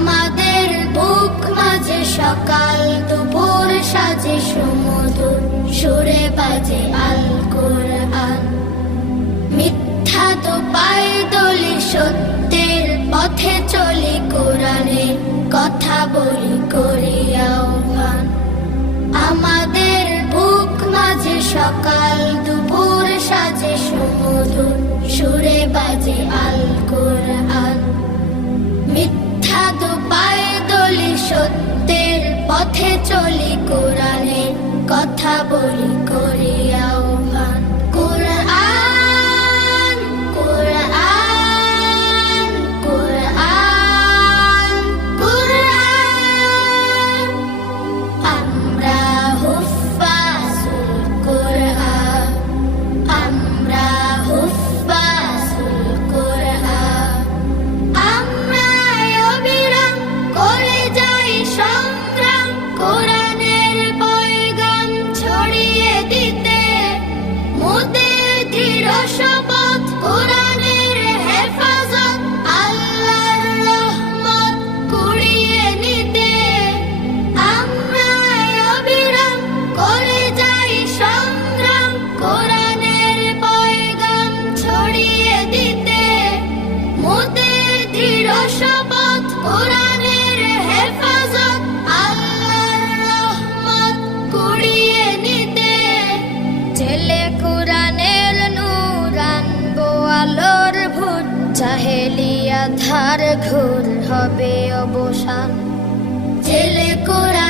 আমাদের বুক মাঝে সকাল দুপুর সাজে সুমধুর সুরে বাজে আল কোরআন। মিথ্যা তো পায়ে দলি সত্যের পথে চলি, কোরআনের কথা বলি করি আহ্বান। আমাদের বুক মাঝে সকাল দুপুর সাজে সুমধুর সুরে বাজে আল কোরআন। মিথ্যা তো পায়ে দলি সত্যের পথে চলি, কোরআনের কথা বলি করি আহ্বান। কোরআন কোরআন কোরআন কোরআন, আমরা হুফাজুল কোরআন, আমরা হুফাজুল কোরআন। আমরা অবিরাম করে যাই সংগ্রাম, কোরআনের পয়গাম ছড়িয়ে দিতে। মোদের দৃঢ় শপথ কোরআনের হেফাজত, আল্লাহর রহমত কুড়িয়ে নিতে। আমরা অবিরাম করে যাই সংগ্রাম, কোরআনের পয়গাম ছড়িয়ে দিতে। মোদের দৃঢ় শপথ কোরআনের হেফাজত, আল্লাহর রহমত কুড়িয়ে নিতে। জেলে কোরআনের নূর আনবো আলোর ভোর, জাহেলিয়া ধার ঘোর হবে অবসান। জেলে কোরআন